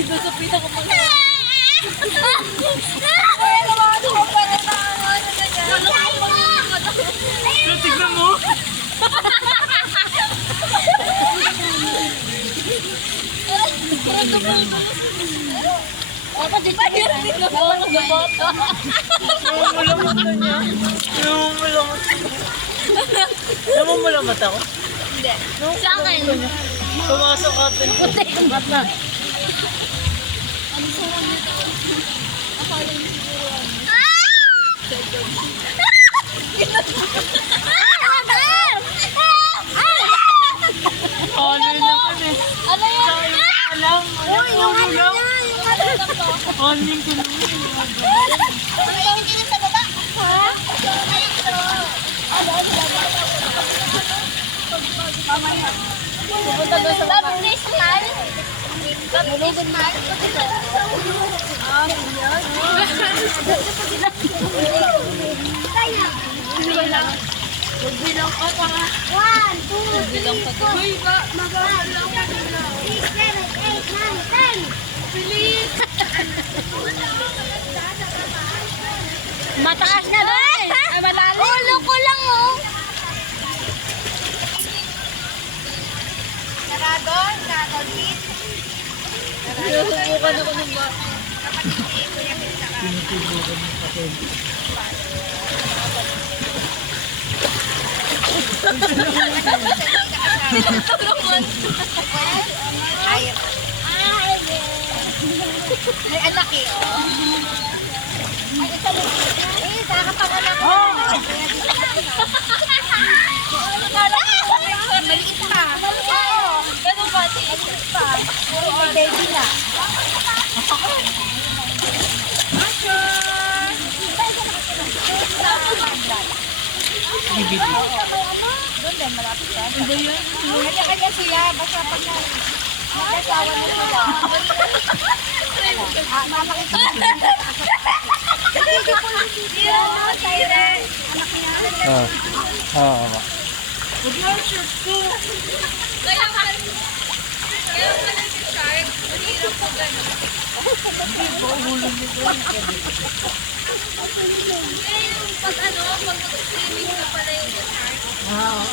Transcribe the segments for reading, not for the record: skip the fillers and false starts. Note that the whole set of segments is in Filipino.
Sinusupitan ko pa nga. Kaya naman ako pa na ano na niya. Pero tignan mo. Ako din pa yun. Ako nagabata. Namumulamat na niya. Namumulamat. Namumulamat ako. Hindi. Sa akin. Pumasok atin. Puti yung bata. Ano naman eh. Ano yan? Alam. Uy, yung ano niya. Yung ano lang to. Aning ko naman. Hindi na sa baba. Ha? Ayun to. Ano? Mamaya. Pupunta doon sa baba. Baptist man. Baptist man. Ah, yan. Kaya. Magbilang ka pa. 1, 2, 3, 4. Uy, mag-1, 2, 3, 4, 5, 6, 7, 8, 9, 10. Bilis! Mataas na doon eh. Ay, malalim. Ulo ko lang oh. Karadon, kakagit. Sinusubukan ako ng ba? Sinusubukan ng kapag. Tinutulungan. Ay. Ay, anak eh. Ay, ito mo. Eh, kakapanganak ko. Maliit pa. Ganun ba? Maliit pa. Oo, baby na. Bibili. Doon din, malapit ka. Hindi yun. Kanya-kanya sila. Basta pag nagkasawa na sila. Mamakita sila. Hindi po hindi yun. Tyler. Anak niya. Oo. Mag-shoot ko. Kaya pala si Shark. Mahirap po gano'n. Hindi ba uhulog nito? Pag mag-swimming ka pala yung Shark. Oo.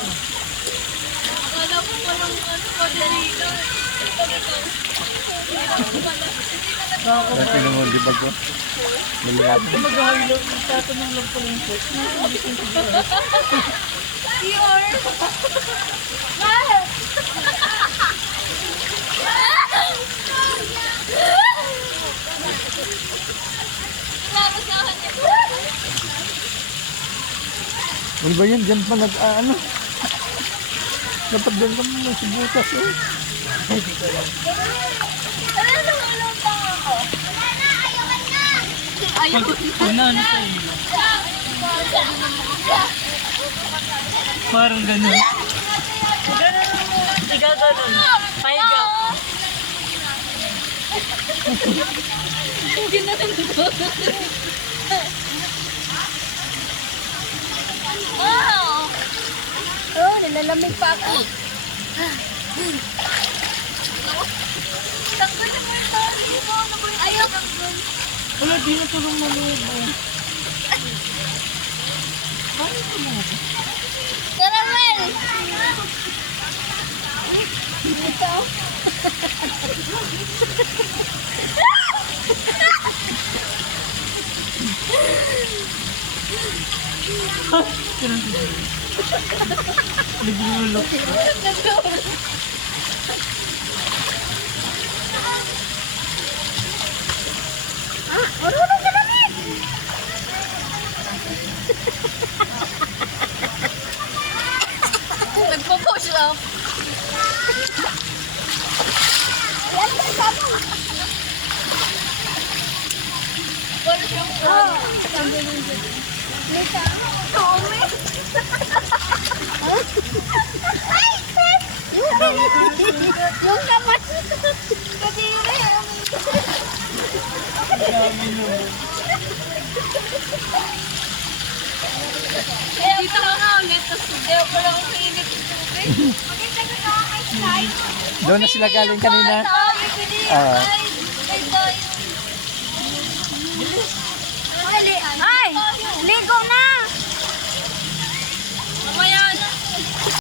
Akala ko parang madali lang. Pag ikaw. Dati naman di ba ko? Malilap. Mag-hilo. Tatanong lang pala yung post. CR. Mahal. Inabasahan niya. Ano ba yan? Diyan pa ano? Dapat dyan ka mo si butas eh. Ano nang pa ako? Ayaw Ano sa inyo? Parang ganun. Ganun. Ikaw ganun. Pahiga. Hindi na nandun. Oh, nilalamig pa ako. Tanggol na mo ito. Ayaw. Wala, di na tulong malubo. Caramel! Ito. Naglulok. Marunong ka namin! Nagpo-push up. Yan, sabi. Wala siyang sabi ng dito. Lita. Tommy. Ay! Yung naman. Kadiri. Dami naman. Kaya dito ka nga ulit. Tapos hindi ko lang umiinit yung tubig. Maganda ka na kay Sky. Doon na sila galing kanina. Ay,